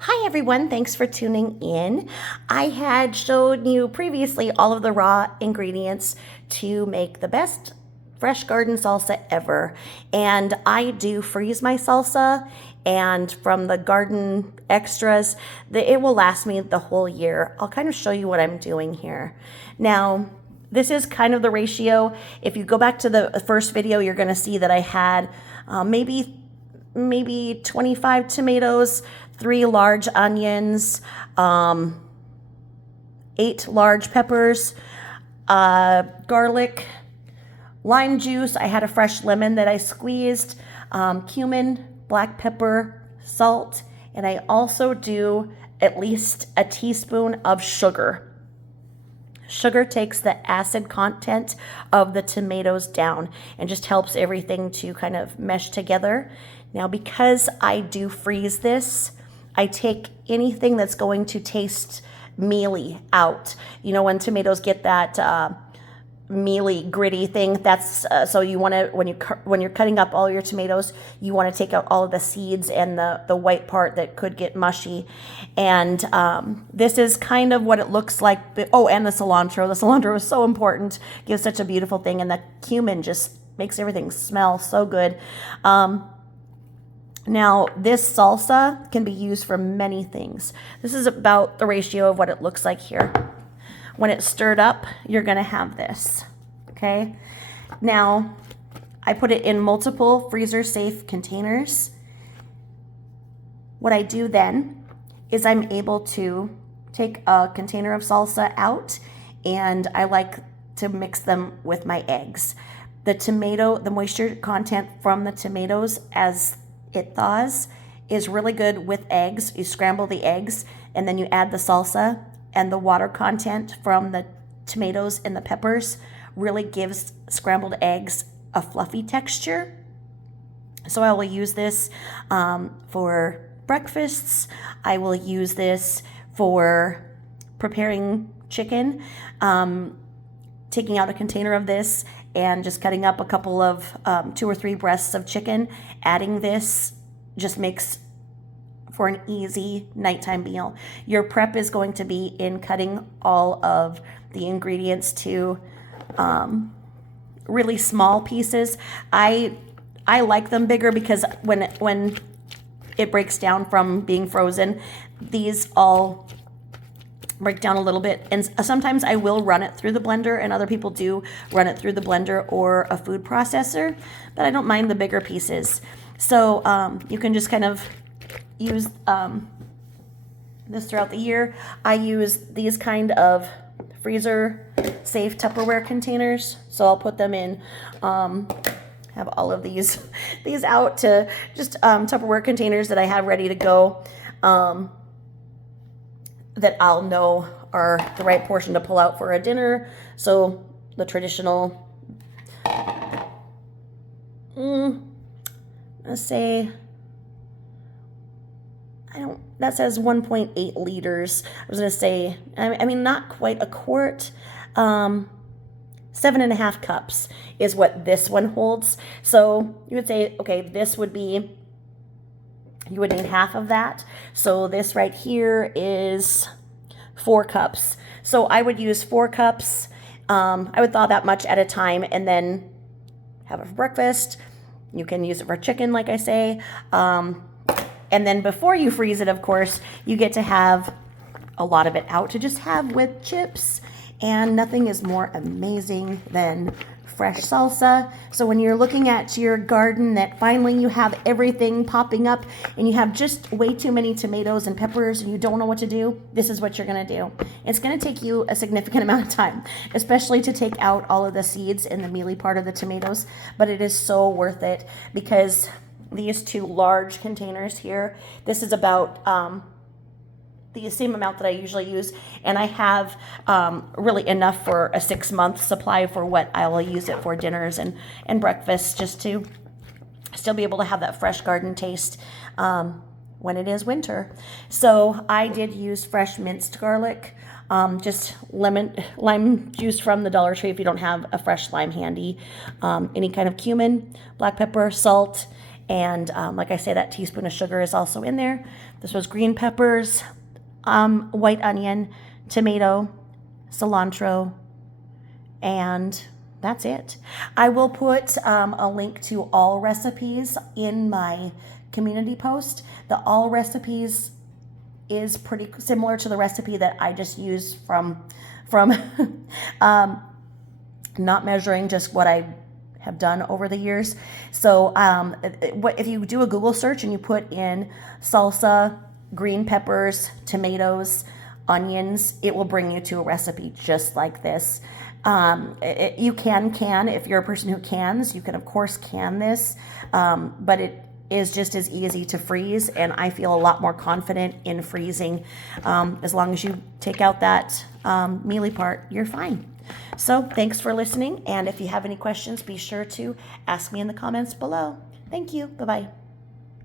Hi everyone, thanks for tuning in. I had shown you previously all of the raw ingredients to make the best fresh garden salsa ever. And I do freeze my salsa, and from the garden extras, it will last me the whole year. I'll kind of show you what I'm doing here. Now, this is kind of the ratio. If you go back to the first video, you're going to see that I had maybe 25 tomatoes, 3 large onions, 8 large peppers, garlic, lime juice. I had a fresh lemon that I squeezed, cumin, black pepper, salt, and I also do at least a teaspoon of sugar. Sugar takes the acid content of the tomatoes down and just helps everything to kind of mesh together. Now, because I do freeze this, I take anything that's going to taste mealy out. You know, when tomatoes get that mealy, gritty thing, that's so you want to, when you're cutting up all your tomatoes, you want to take out all of the seeds and the white part that could get mushy. And this is kind of what it looks like. Oh, and the cilantro. The cilantro is so important, gives such a beautiful thing, and the cumin just makes everything smell so good. Now, this salsa can be used for many things. This is about the ratio of what it looks like here. When it's stirred up, you're going to have this, okay? Now, I put it in multiple freezer-safe containers. What I do then is I'm able to take a container of salsa out, and I like to mix them with my eggs. The moisture content from the tomatoes as it thaws is really good with eggs. You scramble the eggs, and then you add the salsa, and the water content from the tomatoes and the peppers really gives scrambled eggs a fluffy texture. So I will use this for breakfasts. I will use this for preparing chicken, taking out a container of this and just cutting up a couple of 2 or 3 breasts of chicken. Adding this just makes for an easy nighttime meal. Your prep is going to be in cutting all of the ingredients to really small pieces. I like them bigger because when it breaks down from being frozen, these all break down a little bit, and sometimes I will run it through the blender, and other people do run it through the blender or a food processor, but I don't mind the bigger pieces. So you can just kind of use this throughout the year. I use these kind of freezer safe Tupperware containers, so I'll put them in, have all of these out to just Tupperware containers that I have ready to go, that I'll know are the right portion to pull out for a dinner. So the traditional, let's say, that says 1.8 liters. I was going to say, I mean, not quite a quart. 7.5 cups is what this one holds. So you would say, okay, this would be, you would need half of that. So this right here is 4 cups. So I would use 4 cups. I would thaw that much at a time and then have it for breakfast. You can use it for chicken, like I say. And then before you freeze it, of course, you get to have a lot of it out to just have with chips. And nothing is more amazing than fresh salsa. So when you're looking at your garden that finally you have everything popping up and you have just way too many tomatoes and peppers and you don't know what to do, this is what you're going to do. It's going to take you a significant amount of time, especially to take out all of the seeds and the mealy part of the tomatoes, but it is so worth it because these 2 large containers here, this is about the same amount that I usually use, and I have really enough for a 6-month supply for what I will use it for dinners and breakfasts, just to still be able to have that fresh garden taste when it is winter. So I did use fresh minced garlic, just lime juice from the Dollar Tree if you don't have a fresh lime handy, any kind of cumin, black pepper, salt, And like I say, that teaspoon of sugar is also in there. This was green peppers, white onion, tomato, cilantro, and that's it. I will put a link to all recipes in my community post. The all recipes is pretty similar to the recipe that I just used from not measuring, just what I have done over the years. So if you do a Google search and you put in salsa, green peppers, tomatoes, onions, it will bring you to a recipe just like this. You can, if you're a person who cans, you can of course can this, but it is just as easy to freeze, and I feel a lot more confident in freezing. As long as you take out that mealy part, you're fine. So thanks for listening, and if you have any questions, be sure to ask me in the comments below. Thank you. Bye-bye.